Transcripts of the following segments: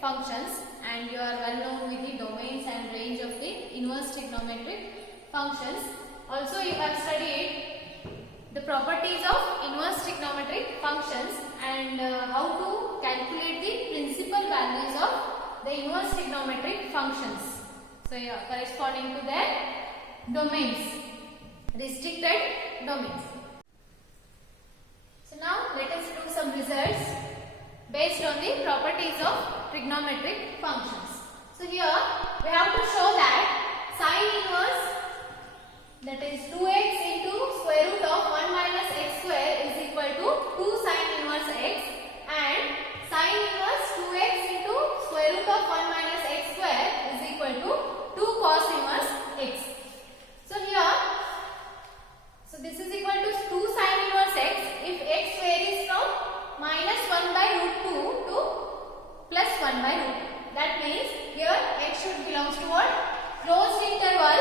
functions, and you are well known with the domains and range of the inverse trigonometric functions. Also you have studied the properties of inverse trigonometric functions and how to calculate the principal values of the inverse trigonometric functions. So yeah, corresponding to their domains, restricted domains. So now let us do some results based on the properties of trigonometric functions. So here we have to show that sine inverse, that is 2x into square root of 1 minus x square is equal to 2 sine inverse x, and sine inverse 2x into square root of 1 minus x square is equal to 2 cos inverse x. So here, so this is equal to 2 sine inverse x if x varies from minus 1 by root 2 to plus 1 by root 2. That means here x should belongs to what? Closed interval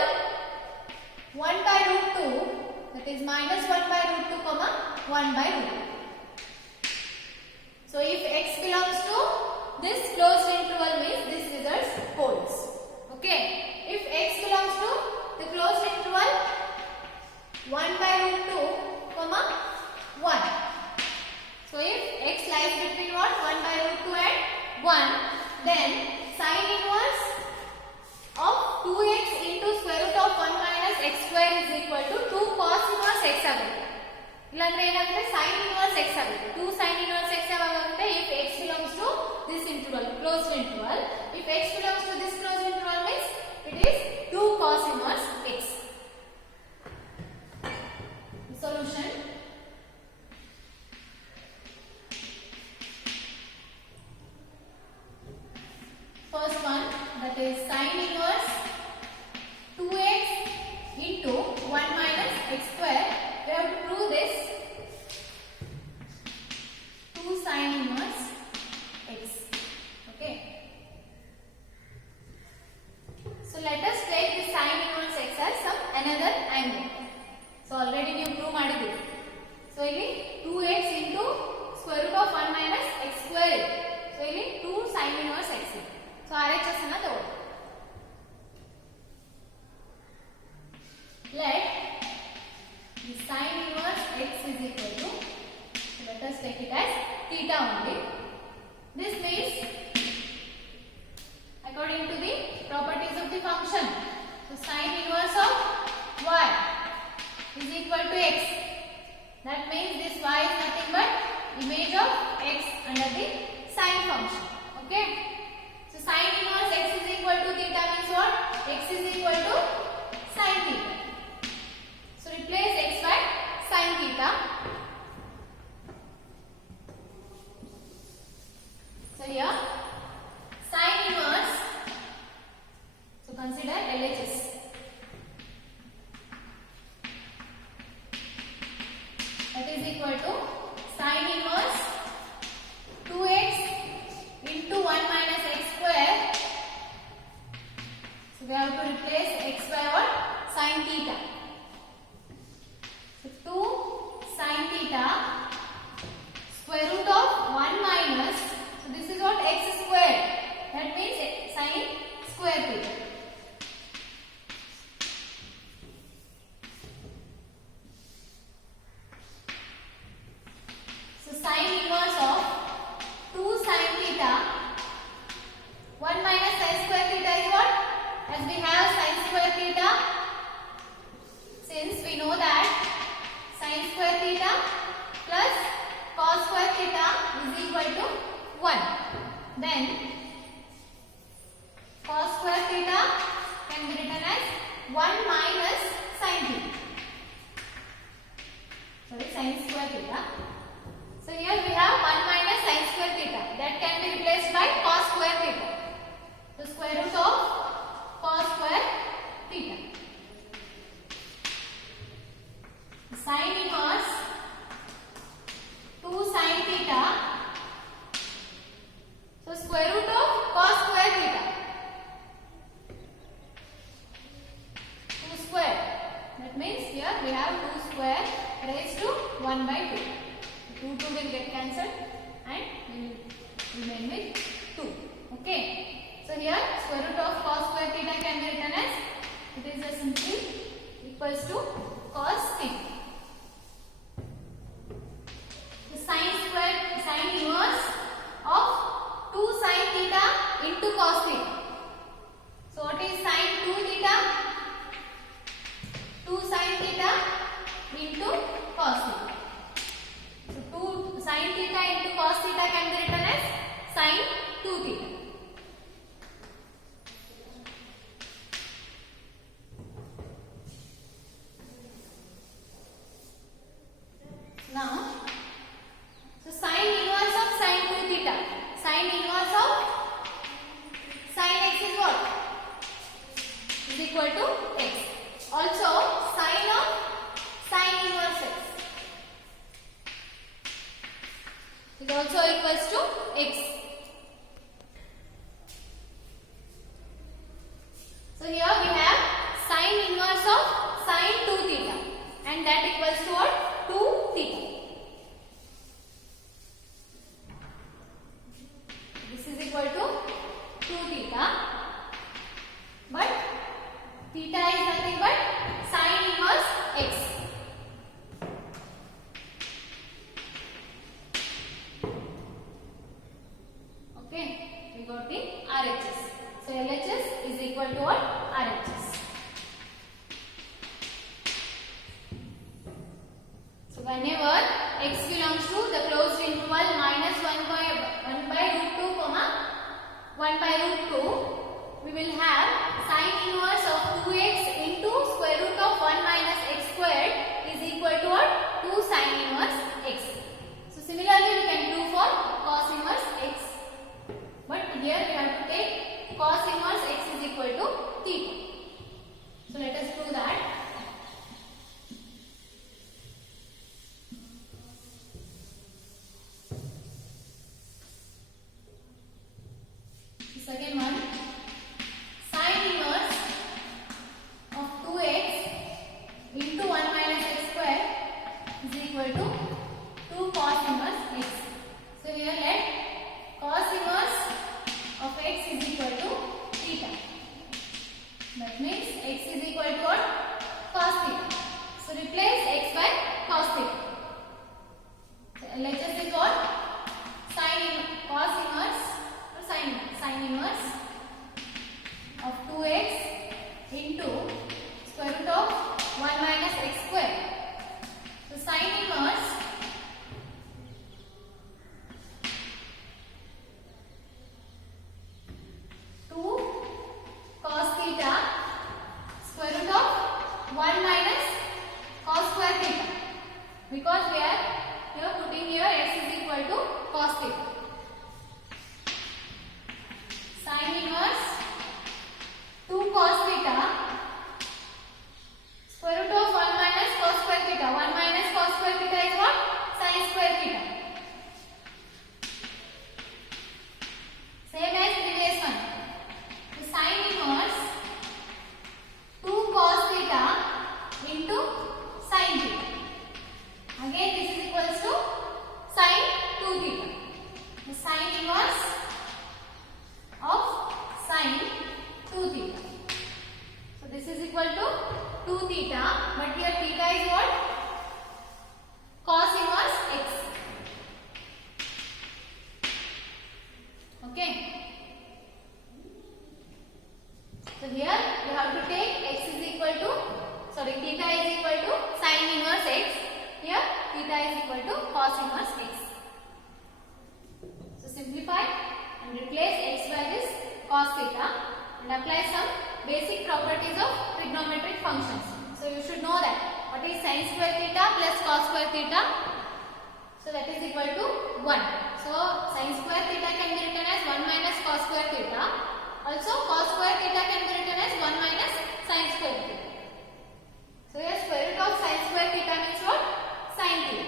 1 by root 2, that is minus 1 by root 2 comma 1 by root 2. So if x belongs to this closed interval means this result holds. Okay. If x belongs to the closed interval 1 by root 2 comma 1. So if x lies between what? 1 by root 2 and 1, then sine inverse of 2x into square root of 1 minus x square is equal to 2 cos inverse x ಆಗುತ್ತೆ. ಇಲ್ಲಾಂದ್ರೆ ಏನಾಗುತ್ತೆ? sin inverse x ಆಗುತ್ತೆ. 2 sin inverse x ಯಾವಾಗುತ್ತೆ? If x belongs to this interval, closed interval. If x belongs to this closed interval means it is 2 cos inverse x. Solution. First one, that is sin inverse 2x into 1 minus x square. We have to prove this. 2 sin inverse x. Okay. So let us take this sin inverse x as some another angle. So already we prove ಮಾಡಿದ್ದೀವಿ. So ಇಲ್ಲಿ 2x into square root of 1 minus x square ಇದೆ. So ಇಲ್ಲಿ 2 sin inverse x ಇದೆ. So RHS ಅನ್ನು ತಗೊಳ್ಳಿ. Let the sin inverse x is equal to, so let us take it as theta only. This means according to the properties of the function, so sin inverse of y is equal to x. That means this y is nothing but image of x under the sine function. Okay. So sin inverse x is equal to theta means what? X is equal to sin theta. So replace x by sin theta. So here sin inverse, so consider LHS. That is equal to sin inverse 2x into 1 minus x square. So we have to replace x by what? Sin theta. So 2 sin theta square root of 1 minus, so this is what? X square. That means sin square theta. So sin inverse of 2 sin theta 1 minus sin square theta is what? As we have sin square theta, since we know that sin square theta plus cos square theta is equal to 1, then cos square theta can be written as 1 minus sin theta. Sorry, sin square theta. So here we have 1 minus sin square theta. That can be replaced by cos square theta. So square root of cos square theta. Sin inverse 2 sin theta. So square root of cos square theta. 2 square. That means here we have 2 square raised to 1 by 2. 2 will get cancelled and we will remain with 2. into cos theta. So what is sin 2 theta? 2 sin theta into cos theta. So 2 sin theta into cos theta can be written as sin 2 theta. Now, so sin inverse of sin 2 theta. Sin inverse of sin x is what? Is equal to x. Also, sin of sin inverse x is also equals to x. So here we have sin inverse of sin 2 theta, and that equals to what? 2 theta. This is equal to 2 theta, but theta is nothing but sin inverse x. Okay, we got the RHS. So LHS is equal to what? RHS. So whenever x belongs to the closed interval minus 1 by root 2 comma 1 by root 2, we will have sin inverse of 2x into square root of 1 minus x squared is equal to what? 2 sin inverse x. So similarly we can do for cos inverse x, but here we have to take cos inverse x is equal to theta. So let us do that. Second one, sin inverse of 2x into 1 minus x square is equal to 2 cos inverse x. So here let cos inverse of x is equal to theta. That means x is equal to what? Cos theta. So replace x by cos theta. So LHS is what? Cos inverse or sin inverse of 2x into square root of 1 minus x square. So sin inverse cos theta square root of 1 minus cos square theta, because we are here putting here x is equal to cos theta. Sin inverse 2 cos theta square root of 1 minus cos square theta. 1 minus cos square theta is what? Sin square theta. Same as previous one. So sin inverse 2 cos theta into sin theta. Again this is equals to sin 2 theta. The sin inverse of sin 2 theta. So this is equal to 2 theta, but here theta is what? Cos inverse x. Okay. So here you have to take x is equal to, theta is equal to sin inverse x. Here theta is equal to cos inverse x. So simplify and replace x by this cos theta and apply some basic properties of trigonometric functions. So you should know that what is sin square theta plus cos square theta. So that is equal to 1. So sin square theta can be written as 1 minus cos square theta. Also cos square theta can be written as 1 minus sin square theta. So here square root of sin square theta means what? Sin theta.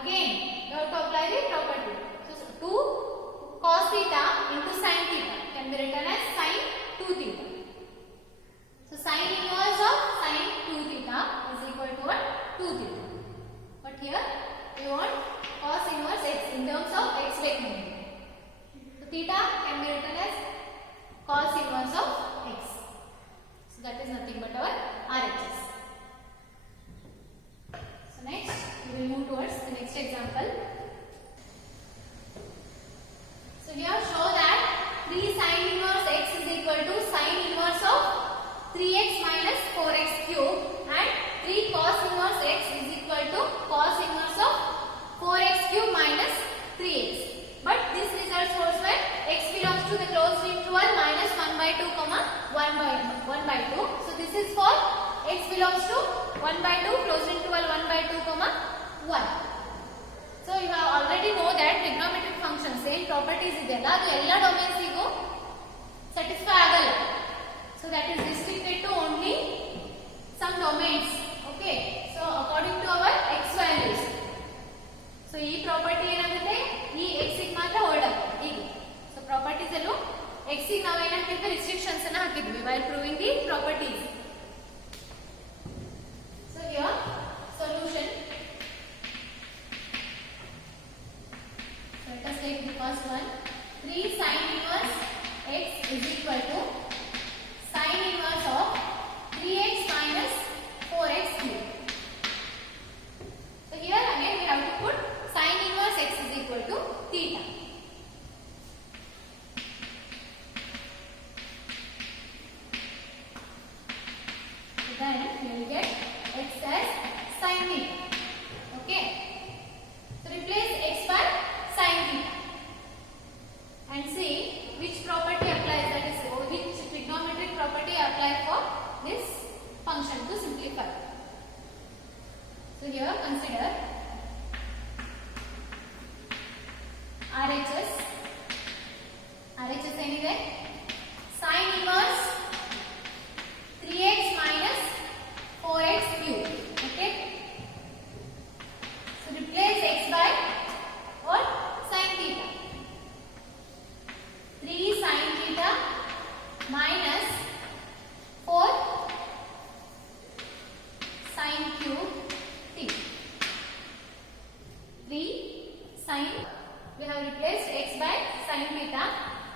Again you have to apply the property. So 2 cos theta into sin theta can be written as sin 2 theta. So sin inverse of sin 2 theta is equal to what? 2 theta. But here we want cos inverse x in terms of x rectangle. So theta can be written as cos inverse of x. So that is nothing but our RHS. So next we will move towards the next example. So here show that 3 sin inverse by 2 comma 1 by 2. So this is for x belongs to 1 by 2 closed interval 1 by 2 comma 1. So you have already know that trigonometric functions same properties ಇದೆಲ್ಲ ಅದು ಎಲ್ಲ domains ಇಗೂ satisfy ಆಗಲ್ಲ. So that is restricted to only some domains. Okay. So according to our x values. So ಈ property ಏನಾಗುತ್ತೆ ಈ x ಗೆ ಮಾತ್ರ hold ಆಗುತ್ತೆ ಹೀಗೆ. So ಪ್ರಾಪರ್ಟೀಸ್ ಅಲ್ಲೂ x ಗೆ ನಾವು ಏನಾಗ್ತಿದ್ವಿ ರಿಸ್ಟ್ರಿಕ್ಷನ್ಸ್ ಅನ್ನು ಹಾಕಿದ್ವಿ while proving the properties. So here solution. Let us take the first one. 3 sin inverse x is equal to sin inverse of 3x minus 4x cube. So here again we have to put sin inverse x is equal to theta. So then we will get x as sin theta. Okay. So replace x by sin theta and see which property applies, that is which trigonometric property apply for this function to simplify. So here consider RHS. RHS ಏನಿದೆ sin inverse 3x minus 4x cube. Okay. So replace x by what? Sin theta. 3 sin theta minus 4 sin cube theta. 3 sin, we have replaced x by sin theta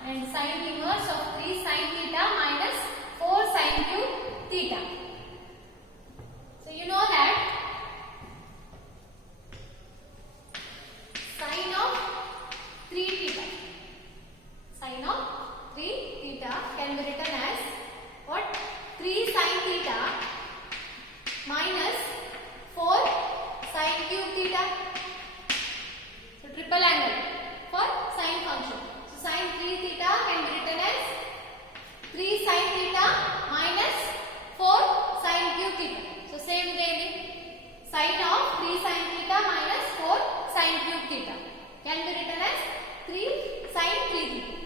and sin inverse of 3 sin theta minus 4 sin cube theta. So you know that sin of 3 theta, sin of 3 theta can be written as what? 3 sin theta minus 4 sin cube theta. So triple angle for sin function. So sin 3 theta can be written as 3 sin theta minus 4 sin cube theta. So same way sin of 3 sin theta minus 4 sin cube theta can be written as 3 sin 3 theta.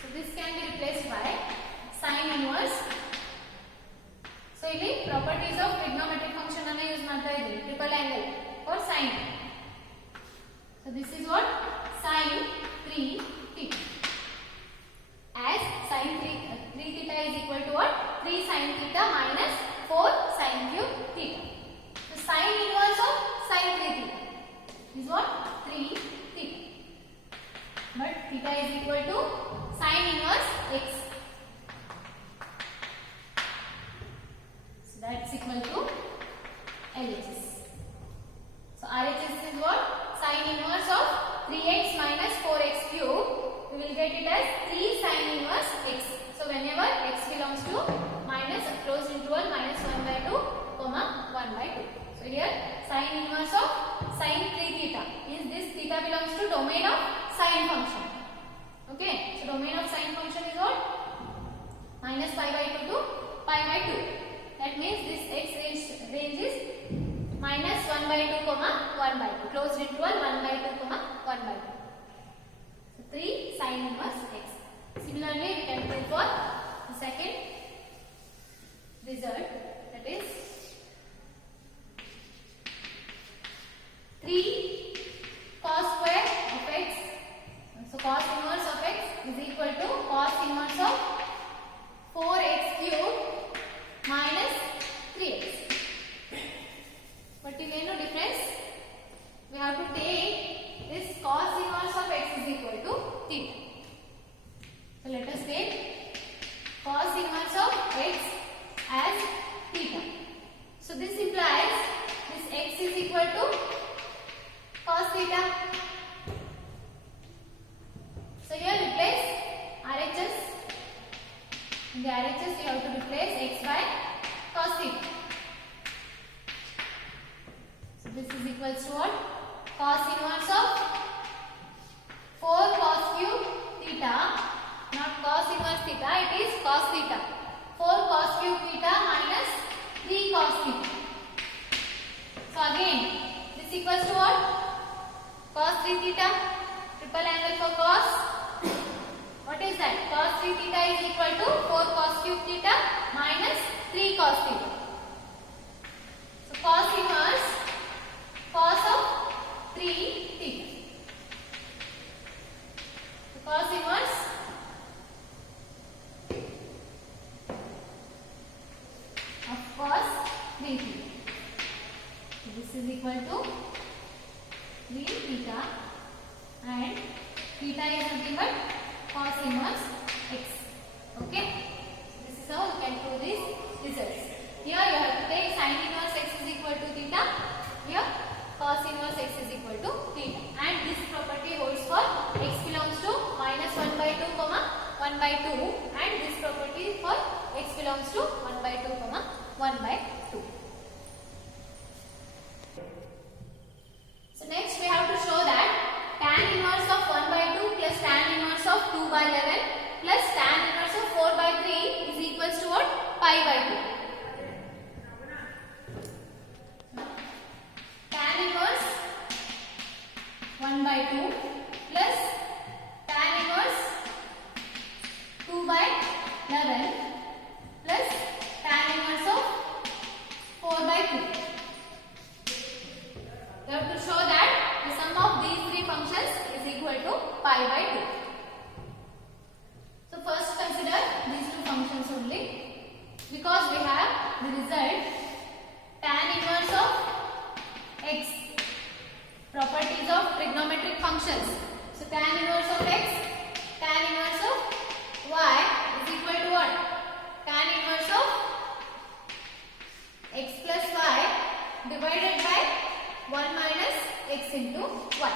So this can be replaced by sin inverse. So ಇಲ್ಲಿ properties of trigonometric function ಅನ್ನು use ಮಾಡ್ತಾ ಇದ್ದೀವಿ triple angle for sin. So this is what? Sin 3 theta. As sin 3 theta is equal to what? 3 sin theta minus 4 sin cube theta. So sin inverse of sin 3 theta is what? 3 theta. But theta is equal to sin inverse x. So that's equal to LHS. So RHS is what? Sin inverse of 3x minus 4x cube. We will get it as 3 sin inverse x. So whenever x belongs to minus closed interval minus 1 by 2 comma 1 by 2. So here sin inverse of sin 3 theta is this theta belongs to domain of sin function. Okay. So domain of sin function is what? Minus pi by 2 to pi by 2. That means this x range is minus 1 by 2 comma 1 by 2. Closed interval 1 by 2 comma 1 by 2. So 3 sin inverse x. Similarly, we can prove for the second result, that is 3 cos square of x. So cos inverse of x is equal to cos inverse of 4x cube minus 3x. But you know difference? We have to take this cos inverse of x is equal to theta. So let us take cos inverse of x as theta. So this implies this x is equal to cos theta. So here replace RHS. In the RHS you have to replace x by cos theta. So this is equals to what? Cos inverse of 4 cos cube theta, not cos inverse theta, it is cos theta. 4 cos cube theta minus 3 cos theta. So again, this equals to what? Cos 3 theta. Triple angle for cos. What is that? Cos 3 theta is equal to 4 cos cube theta minus 3 cos theta. So cos inverse cos of 3 theta. So cos inverse of cos 3 theta. So this is equal to 3 theta and theta is nothing but cos inverse x. Okay. This is how you can prove these results. Here you have to take sin inverse x is equal to theta. Here cos inverse x is equal to theta. And this property holds for x belongs to minus 1 by 2 comma 1 by 2. And this property for x belongs to 1 by 2 comma 1 by 2. So next we have to show that tan inverse of 1 by 2 plus tan inverse of 2 by 11 plus tan inverse of 4 by 3 is equals to what? Pi by 2. Tan inverse 1 by 2 plus tan inverse 2 by 11 plus tan inverse of 4 by 2. We have to show that the sum of these three functions is equal to pi by 2. So first consider these two functions only, because we have the result tan inverse of x, properties of trigonometric functions. So tan inverse of x, tan inverse of y is equal to what? Tan inverse of x plus y divided by 1 minus x into y.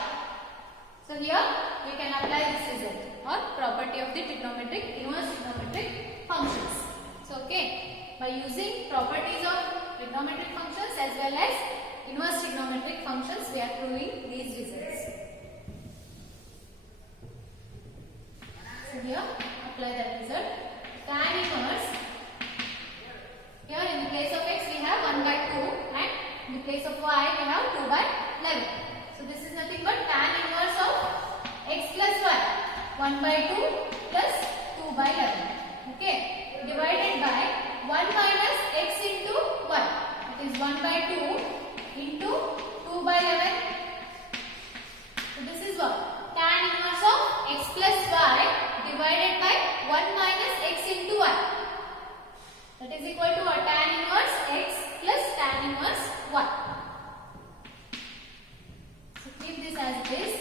So here we can apply this result or property of the trigonometric, inverse trigonometric functions. So okay, by using properties of trigonometric functions as well as inverse trigonometric functions, we are proving these results. So here apply that result. Tan inverse, here in the place of x we have 1 by 2 and in the place of y we have 2 by 11. So this is nothing but tan inverse of x plus y, 1 by 2 plus 2 by 11. Okay, divided by 1 minus x into y. It is 1 by 2 into 2 by 11. So this is what? Tan inverse of x plus y divided by 1 minus x into y. That is equal to what? Tan inverse x plus tan inverse y. So keep this as it is.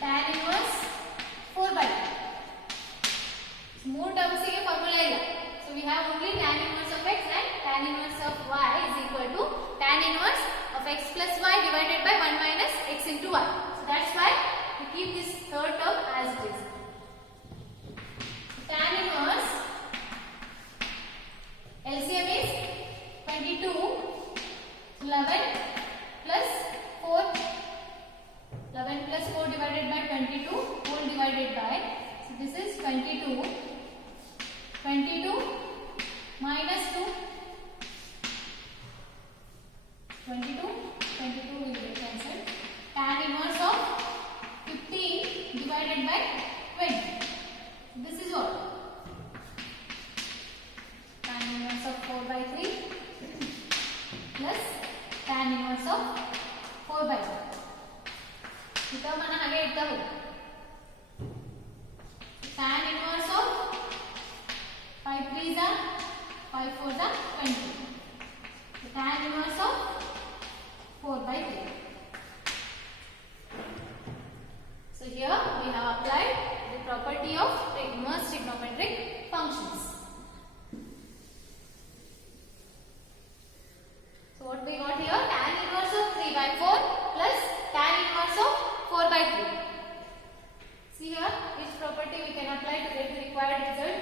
Tan inverse 4 by 2. So more terms here formula illa. So we have only tan inverse of x and tan inverse of y is equal to tan inverse of x plus y divided by 1 minus x into y. So that's why we keep this third term as it is. Tan inverse LCM is 22, 11 plus 4, 11 plus 4 divided by 22 whole divided by, so this is 22, 22 minus 2, 22, 22 will be cancelled. Tan inverse of 15 divided by 20. This is what? Tan inverse of 4 by 3 plus tan inverse of 4 by 2. Ita mana hage itta ho. Tan inverse of 5 3s are 5 4s are 20. So tan inverse of 4 by 3. So here we have applied the property of inverse trigonometric functions. So what we got here? Tan inverse of 3 by 4 plus tan inverse of 4 by 3. See here, which property we can apply to get the required result.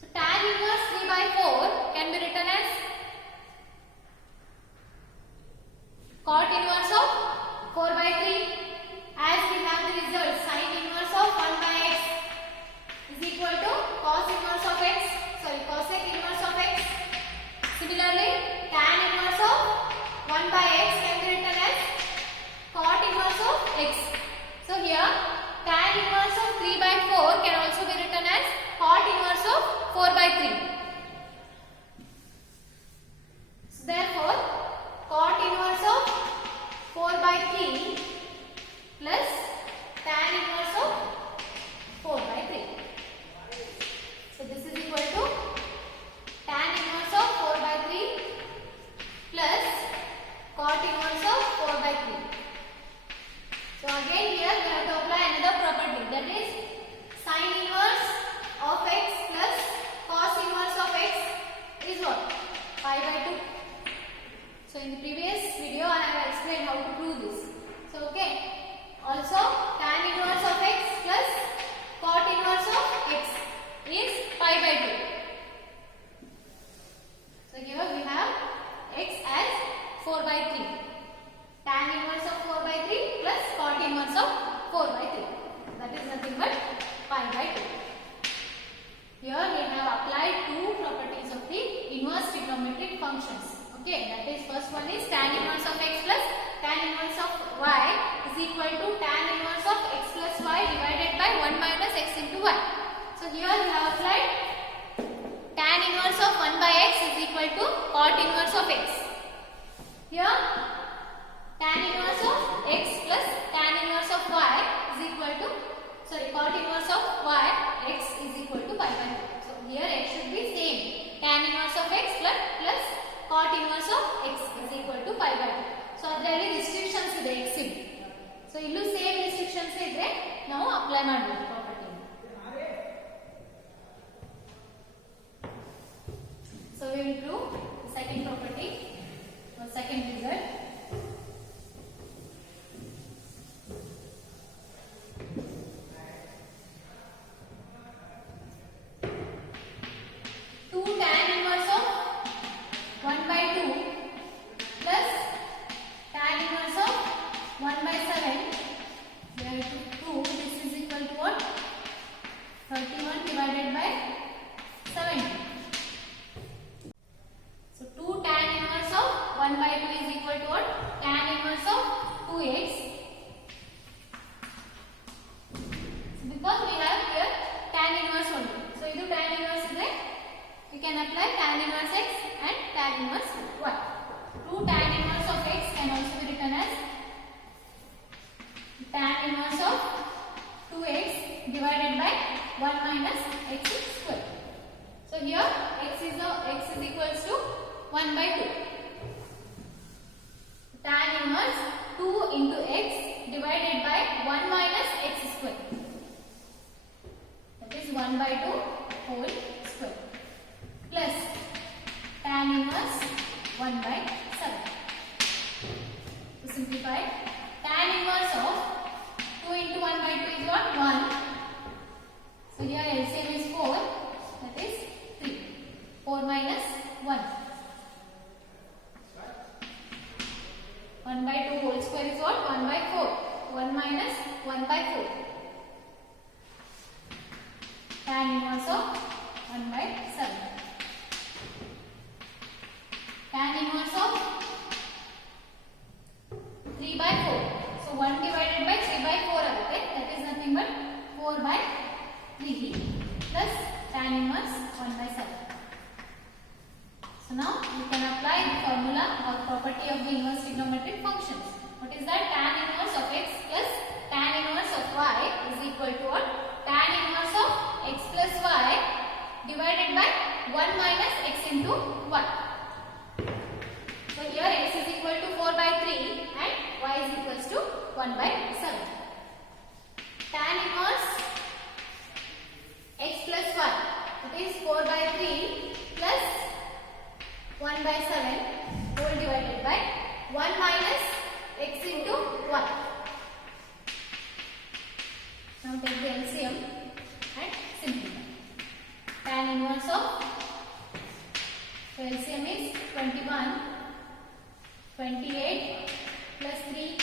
So tan inverse 3 by 4 can be written as cot inverse of 4 by 3, as we have the result sin inverse of 1 by x Similarly, tan inverse of 1 by x can be written as cot inverse of x. So here tan inverse of 3 by 4 can also be written as cot inverse of 4 by 3. So therefore, cot inverse of 4 by 3 plus tan inverse of 4 by 3. So this is equal to tan inverse of 4 by 3 plus cot inverse of 4 by 3. So again here we have to apply another property, that is sin inverse of x plus cos inverse of x is what? Pi by 2. So in the previous video I have explained how to prove this. So okay. Also tan inverse of x plus cot inverse of x is pi by 2. So here we have x as 4 by 3. Tan inverse of 4 by 3 plus cot inverse of 4 by 3. That is nothing but pi by 2. Here we have applied two properties of the inverse trigonometric functions. Okay, that is first one is tan inverse of x plus tan inverse of y is equal to tan inverse of x plus y divided by 1 minus x into y. So here we have applied tan inverse of 1 by x is equal to cot inverse of x. Here tan inverse of x plus tan inverse of y is equal to, cot inverse of y x is equal to pi by 2. So here x should be same, tan inverse of x plus cot inverse of x is equal to pi by 2. So ಅದರಲ್ಲಿ restrictions ಇದೆ x ಗೆ. So ಇಲ್ಲೂ same restrictions ಇದ್ರೆ ನಾವು apply ಮಾಡಬಹುದು property. So we will prove the second property or second result. Divided by 1 minus x square. So here x is equals to 1 by 2. Tan inverse 2 into x divided by 1 minus x square. That is 1 by 2 whole square plus tan inverse 1 by 7. To simplify, tan inverse of 2 into 1 by 2 is what? 1. So here LCM is 4, that is 3. 4 minus 1. 1 by 2 whole square is what? 1 by 4. 1 minus 1 by 4. Tan inverse of 1 by 7. Tan inverse of 3 by 4. So 1 divided by 3 by 4 agutte. That is nothing but 4 by 3 plus tan inverse 1 by 7. So now we can apply the formula or property of the inverse trigonometric functions. What is that? Tan inverse of x plus tan inverse of y is equal to what? Tan inverse of x plus y divided by 1 minus x into 1. So here x is equal to 4 by 3 and y is equals to 1 by 7. Tan inverse x plus y, it is 4 by 3 plus 1 by 7 whole divided by 1 minus x into 1. Now take the LCM and simplify. Tan inverse of, so LCM is 21, 28 plus 3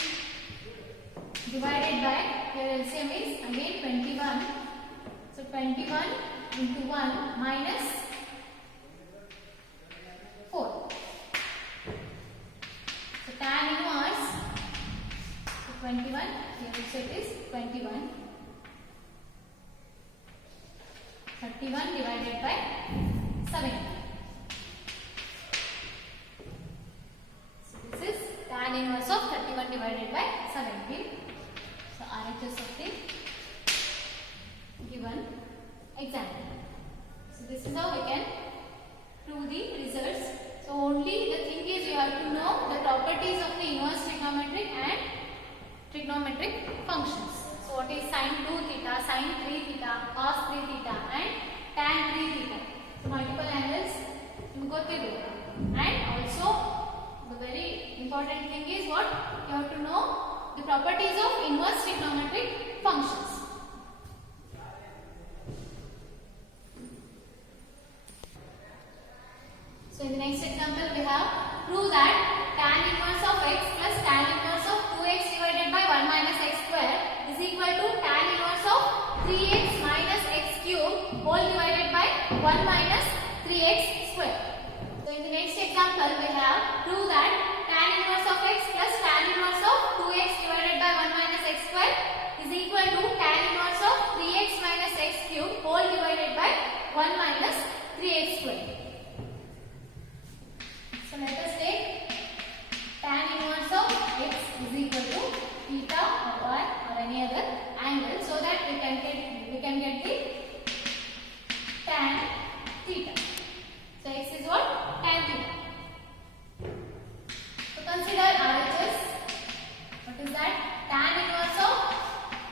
divided by, here LCM is again 21. So 21 into 1 minus 4. 31 divided by 70. So this is tan inverse of 31 divided by 17. So RHS of the given example. So this is how we can prove the results. So only the thing is you have to know the properties of the inverse trigonometric and trigonometric functions. So what is sin 2 theta, sin 3 theta, cos 3 theta and tan 3 theta. So multiple angles you and also the very important thing is what you have to know the properties of inverse trigonometric functions. So in the next example we have prove that tan inverse of x plus tan inverse of 2x divided by 1 minus x square is equal to tan inverse of 3x minus x cube whole divided by 1 minus 3x square. So in the next example we have prove that tan inverse of x plus tan inverse of 2x divided by 1 minus x square is equal to tan inverse of 3x minus x cube whole divided by 1 minus 3x square. So let us take tan inverse of x is equal to theta or any other angle so that we can get the tan theta. So x is what? Tan theta. So consider RHS. What is that? Tan inverse of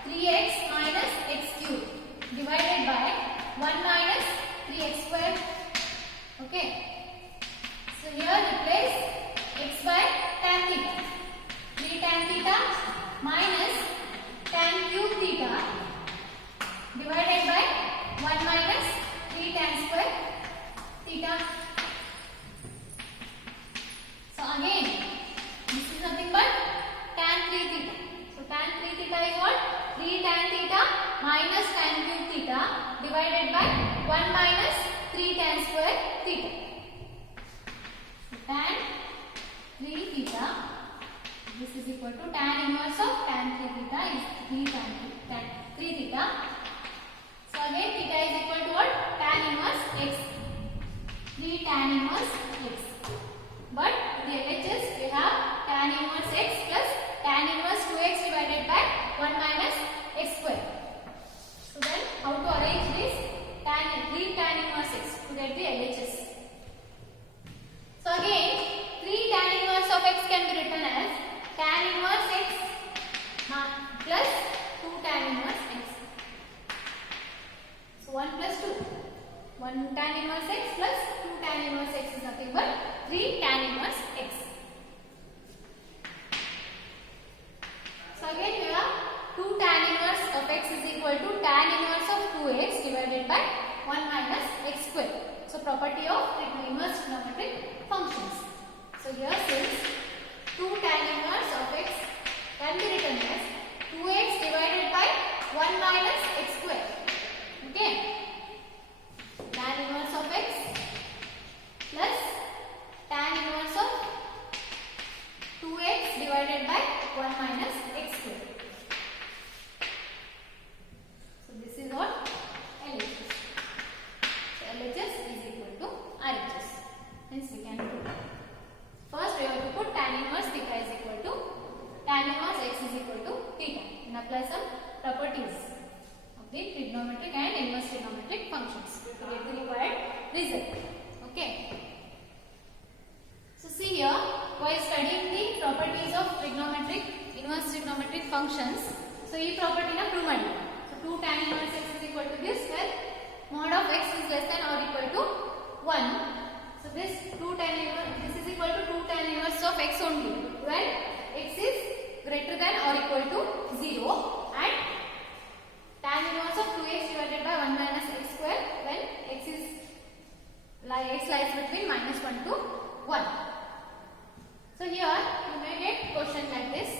3x minus x cube divided by 1 minus 3x square. Okay. So here replace x by tan theta. 3 tan theta minus tan cube theta divided by 1 minus 3 tan square theta. So again this is nothing but tan 3 theta. So tan 3 theta is what? 3 tan theta minus tan cube theta divided by 1 minus 3 tan square theta. Tan 3 theta, this is equal to tan inverse of tan 3 theta is 3 tan 3 theta. So again theta is equal to what? Tan inverse x. 3 tan inverse x. But the LHS we have tan inverse x plus tan inverse 2x divided by 1 minus x square. So then how to arrange this? 3 tan inverse x to get the LHS. So again 3 tan inverse of x can be written as tan inverse x plus 2 tan inverse x. So 1 plus 2. 1 tan inverse x plus 2 tan inverse x is nothing but 3 tan inverse x. So again we have 2 tan inverse of x is equal to tan inverse of 2x divided by 1 minus x square. So property of inverse trigonometric functions. So here since 2 tan inverse of x can be written as 2x divided by 1 minus x square. Okay. Tan inverse of x plus tan inverse of 2x divided by 1 minus x square. So this is what LHS. So LHS is equal to RHS. Hence we can do. First we have to put tan inverse theta is equal to tan inverse x is equal to theta and apply some properties of the trigonometric and inverse trigonometric functions to get the required result. Okay. So see here, while studying the properties of inverse trigonometric functions, so e property na prove ಮಾಡಿ. So 2 tan inverse x is equal to this where mod of x is less than or equal to 1. So this 2 tan inverse, this is equal to 2 tan inverse of x only when x is greater than or equal to 0 and tan inverse of 2x divided by 1 minus x square when x lies between minus 1 to 1. So here you may get question like this.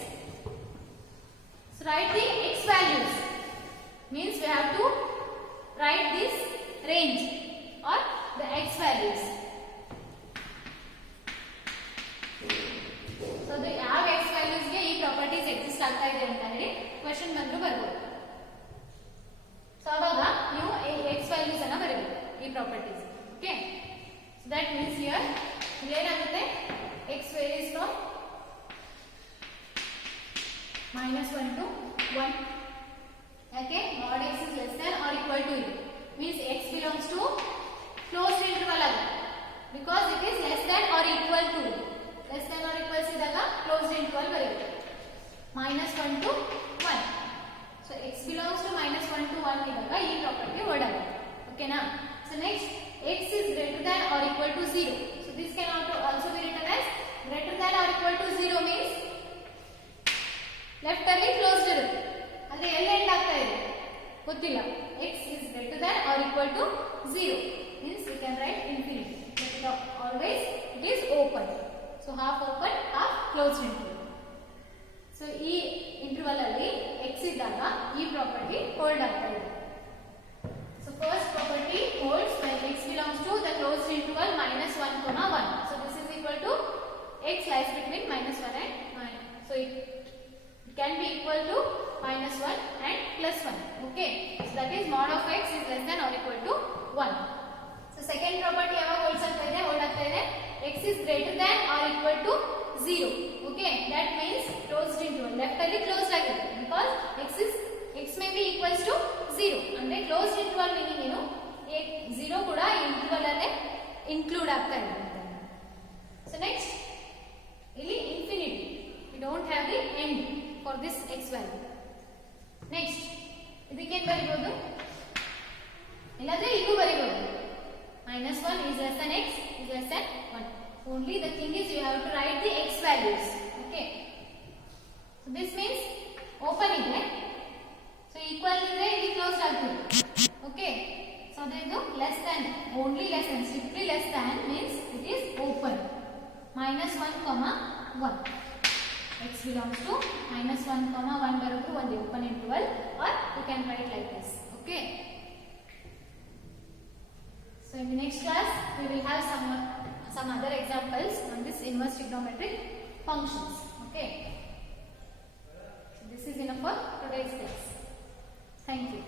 So write the x values. Means we have to properties. Okay, so that means here ಏನಾಗುತ್ತೆ x varies from -1 to 1. Okay, mod x is less than or equal to it means x belongs to closed interval agate because it is less than or equal to less than or equal ಇದ್ದಾಗ closed interval ಬರುತ್ತೆ -1 to 1. So x belongs to -1 to 1 ಇದ್ದಾಗ ಈ property word ಆಗುತ್ತೆ. ಓಕೆನಾ? So next x is greater than or equal to 0. So this can also be written as greater than or equal to 0 means left ಅಲ್ಲಿ closed ಇರುತ್ತೆ ಅಂದ್ರೆ ಎಲ್ಲಿ end ಆಗ್ತಾ ಇದೆ ಗೊತ್ತಿಲ್ಲ. x is greater than or equal to 0 means we can write infinity, but always it is open. So half open, half closed interval. So ಈ interval ಅಲ್ಲಿ x ಇದ್ದಾಗ ಈ ಪ್ರಾಪರ್ಟಿ ಹೋಲ್ಡ್ ಆಗ್ತಾ ಇದೆ. So first property holds when x belongs to the closed interval -1, 1. So this is equal to x lies between -1 and 1. So it can be equal to -1 and +1. Okay, so that is mod of x is less than or equal to 1. So second property ಯಾವಾಗ hold ಆಗ್ತಾ ಇದೆ x is greater than or equal to 0. Okay, that means closed interval left ಅಲ್ಲಿ closed ಆಗಿದೆ because x may be equals to 0 ಅಂದ್ರೆ closed interval meaning ಏನು 0 ಕೂಡ ಈ interval ಅಲ್ಲೇ ಇನ್ಕ್ಲೂಡ್ ಆಗ್ತಾ ಇದೆ. So next ಇಲ್ಲಿ infinity, we don't have the end for this x value. Next ಇದಕ್ಕೆ ಏನು ಬರಿಬಹುದು ಇಲ್ಲದ್ರೆ ಇದು ಬರಿಬಹುದು -1 is less than x is less than 1. Only the thing is you have to write the x values. Okay, so this means open ಇದೆ so equal ಇದೆ ಇಲ್ಲಿ closed ಆಗ್ತದೆ. Okay, so ಇದು less than, only less than, strictly less than means it is open. -1, 1 x belongs to -1, 1 ಬರೋದು ಒಂದು open interval or you can write like this. Okay, so in the next class we will have some other examples on this inverse trigonometric functions. Okay, so this is enough for today's class. Thank you.